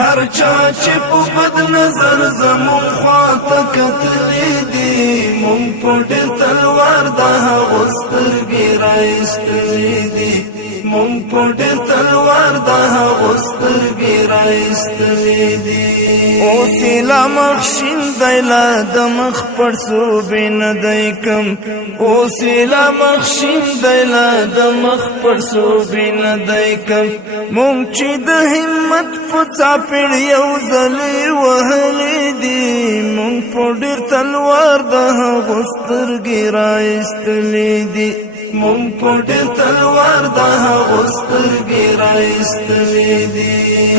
هر چا چې په بد نظر زمون خواته کتلی دي مونږ په ډېر تلوار د هغو سترګې رایستلې دي مونږ په ډېر تلوار د هغو سترګې رایستلې دي اوس یې لا مخ شین دی لا د مخ پړسوبې نه دی کم اوس یې لا مخ شین دی لا د مخ پړسوبې نه دی کم مونږ چې د همت په څاپېړ یو ځلې وهلې دي مونږ په ډېر تلوار د هغو سترګې رایستلې دي مونږ په ډېر تلوار د هغو سترګې رایستلې دي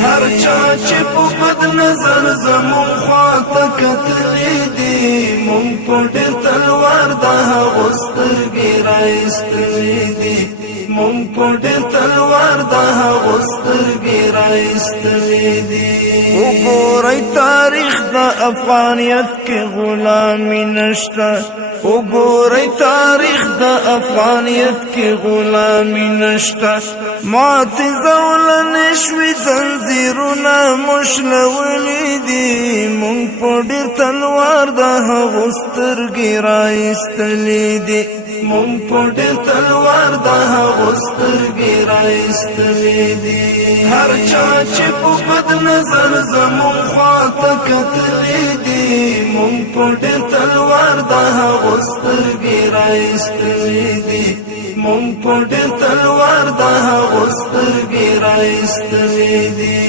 هر چا چې په بد نظر زمون خواته کتلې دي مونږ په ډېر تلوار د هغو سترګې رایستلې دي مونږ په ډېر تلوار د هغو سترګې رایستلې دي وګورئ تاریخ د افغانیت کې غلامي نشته وګورئ تاریخ د افغانیت کې غلامي نشته ماتې زولنې شوي زنځیرونه مشلولي دي مونږ په ډېر تلوار د هغو سترګې رایستلې دي مونږ په ډېر تلوار د هغو سترګې رایستلې دي هر چا چې په بد نظر زمون خواته کتلې دي مونږ په ډېر تلوار د هغو سترګې رایستلې دي مونږ په ډېر تلوار د هغو سترګې رایستلې دي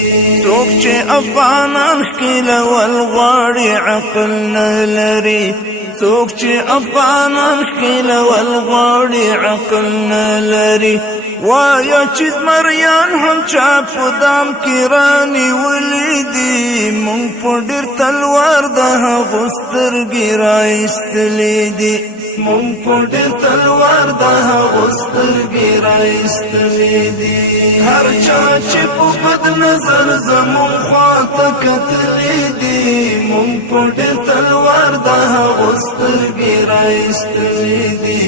څوک چې افغانان ښکلول غواړي عقل نه لري څوک چې افغانان ښکلول غواړي عقل نه لري وایه چې زمریان هم چا په دام کې رانیولي دي مونږ په ډېر تلوار د هغو سترګې رایستلې دي مونږ په ډېر تلوار د هغو سترګې رایستلې دي هر چا چې په بد نظر زمون خواته کتلې دي مونږ په ډېر تلوار د هغو سترګې رایستلې دي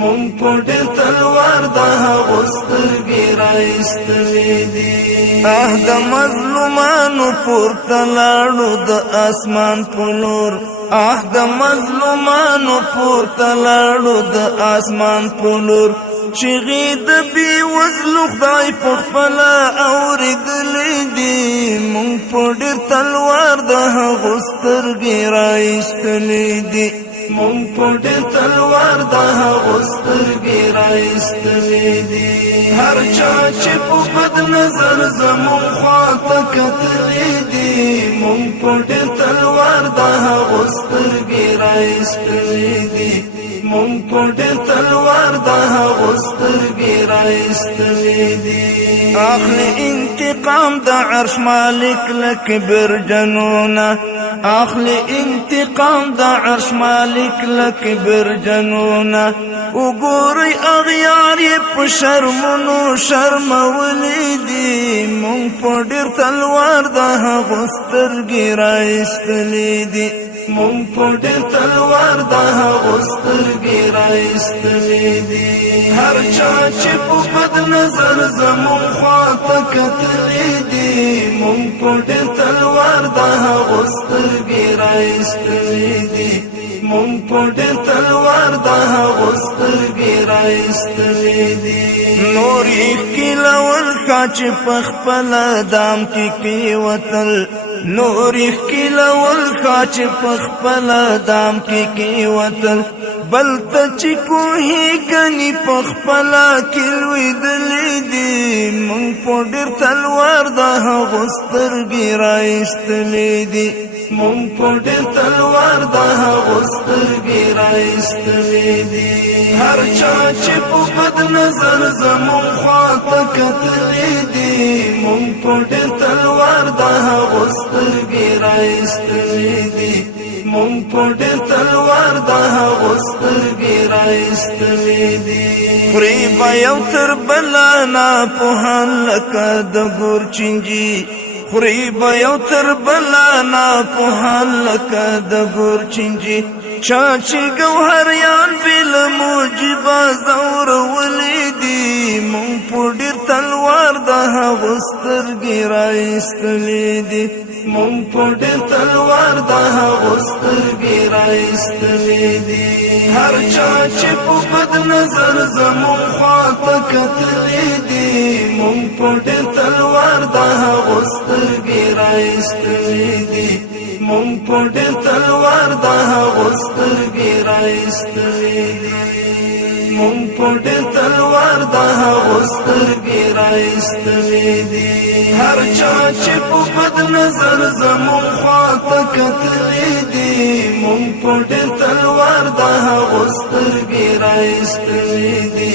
مونږ په ډېر تلوار د هغو سترګې رایستلې دي د مظلومانو پورته لاړو د اسمان په لور د مظلومانو پورته لاړو د اسمان په لور چغې د بې وزلو خدای په خپله اورېدلې دي مونږ په ډېر تلوار د هغو سترګې رایستلې دي مونږ په ډېر تلوار د هغو سترګې رایستلې دي هر چا چې په بد نظر زمون خواته کتلې دي مونږ په ډېر تلوار د هغو سترګې رایستلې دي مونږ په ډېر تلوار د هغو سترګې رایستلې دي اخلي انتقام د عرش مالک له کبرجنونه اخلي انتقام د عرش مالک له کبرجنونه وګورئ اغیار یې په شرمونو شرمولي دي مونږ په ډېر تلوار د هغو سترګې رایستلې دي مونږ په ډېر تلوار د هغو سترګې رایستلې دي هر چا چې په بد نظر زمون خواته کتلې دي مونږ په ډېر تلوار د هغو سترګې رایستلې دي مونږ په ډېر تلوار د هغو سترګې رایستلې دي نور یې ښکلول ښه چې په خپله دام کې کېوتل نور یې ښکلول ښه چې په خپله دام کې کېوتل بل ته چې کوهی ګني په خپله کې لوېدلې دي مونږ په ډېر تلوار د هغو سترګې رایستلې دي مونږ په ډېر تلوار د هغو سترګې رایستلې دي هر چا چې په بد نظر زمون خواته کتلې دي مونږ په ډېر تلوار د هغو سترګې رایستلې دي مونږ په ډېر تلوار د هغو سترګې رایستلې دي خوري به یو تر بله ناپوهان لکه د ګورچینجي خوري به یو تر بله ناپوهان لکه د ګورچینجي چا چې ګوهریان بې له موجبه ځورولي دي مونږ پډیر تلوار د هغه سترګې راایستلې دي مونږ پډیر تلوار د هغه سترګې راایستلې دي هر چا چې په بد نظر زمون خواته کتلې دي مونږ پډیر تلوار د هغه سترګې راایستلې دي مونږ پډیر تلوار د هغه سترګې راایستلې دي مونږ پډیر تلوار د هغه سترګې راایستلې دي هر چا چې په بد نظر زمون خواته کتلې دي مونږ پډیر تلوار د هغه سترګې راایستلې دي